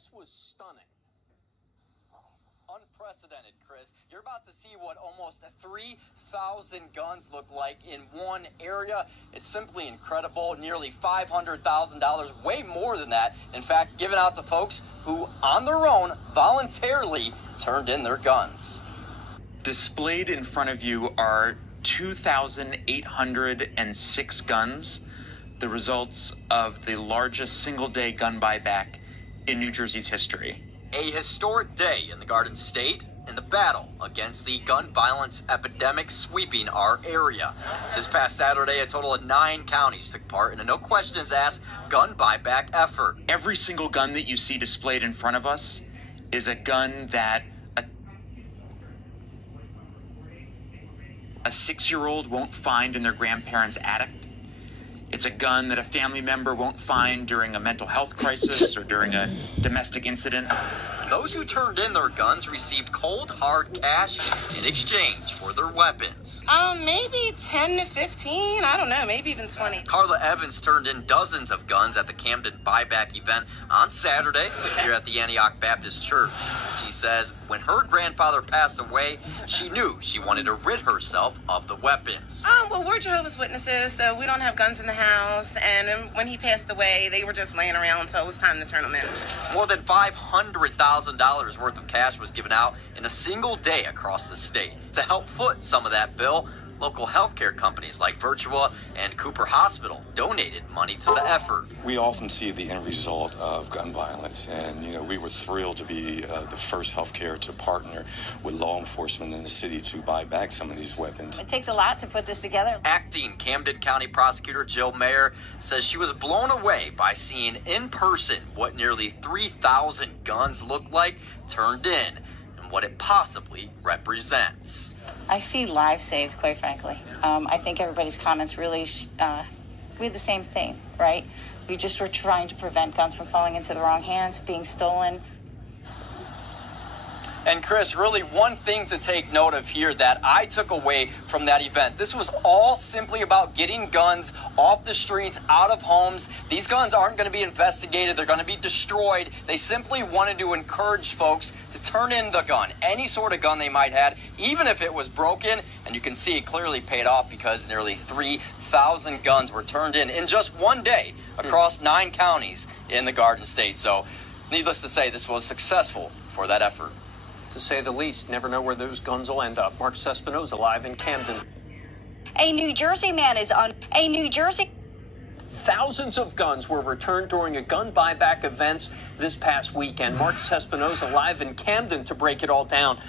This was stunning. Unprecedented, Chris. You're about to see what almost 3,000 guns look like in one area. It's simply incredible. Nearly $500,000, way more than that. In fact, given out to folks who, on their own, voluntarily turned in their guns. Displayed in front of you are 2,806 guns, the results of the largest single-day gun buyback in New Jersey's history. A historic day in the Garden State in the battle against the gun violence epidemic sweeping our area. This past Saturday, a total of 9 counties took part in a no questions asked gun buyback effort. Every single gun that you see displayed in front of us is a gun that a 6-year-old won't find in their grandparents' attic. It's a gun that a family member won't find during a mental health crisis or during a domestic incident. Those who turned in their guns received cold, hard cash in exchange for their weapons. Maybe 10 to 15. I don't know, maybe even 20. Carla Evans turned in dozens of guns at the Camden buyback event on Saturday here at the Antioch Baptist Church. She says when her grandfather passed away, she knew she wanted to rid herself of the weapons. Well, we're Jehovah's Witnesses, so we don't have guns in the house. And when he passed away, they were just laying around, so it was time to turn them in. More than $500,000 worth of cash was given out in a single day across the state. To help foot some of that bill, local healthcare companies like Virtua and Cooper Hospital donated money to the effort. We often see the end result of gun violence, and we were thrilled to be the first healthcare to partner with law enforcement in the city to buy back some of these weapons. It takes a lot to put this together. Acting Camden County Prosecutor Jill Mayer says she was blown away by seeing in person what nearly 3,000 guns look like turned in and what it possibly represents. I see lives saved, quite frankly. I think everybody's comments really, we had the same thing, right? We just were trying to prevent guns from falling into the wrong hands, being stolen. And Chris, really one thing to take note of here that I took away from that event, this was all simply about getting guns off the streets, out of homes. These guns aren't going to be investigated. They're going to be destroyed. They simply wanted to encourage folks to turn in the gun, any sort of gun they might have, even if it was broken. And you can see it clearly paid off because nearly 3,000 guns were turned in just one day across 9 counties in the Garden State. So needless to say, this was successful for that effort. To say the least. Never know where those guns will end up. Mark Espinosa live in Camden. A New Jersey man is on a New Jersey. Thousands of guns were returned during a gun buyback event this past weekend. Mark Espinosa live in Camden to break it all down.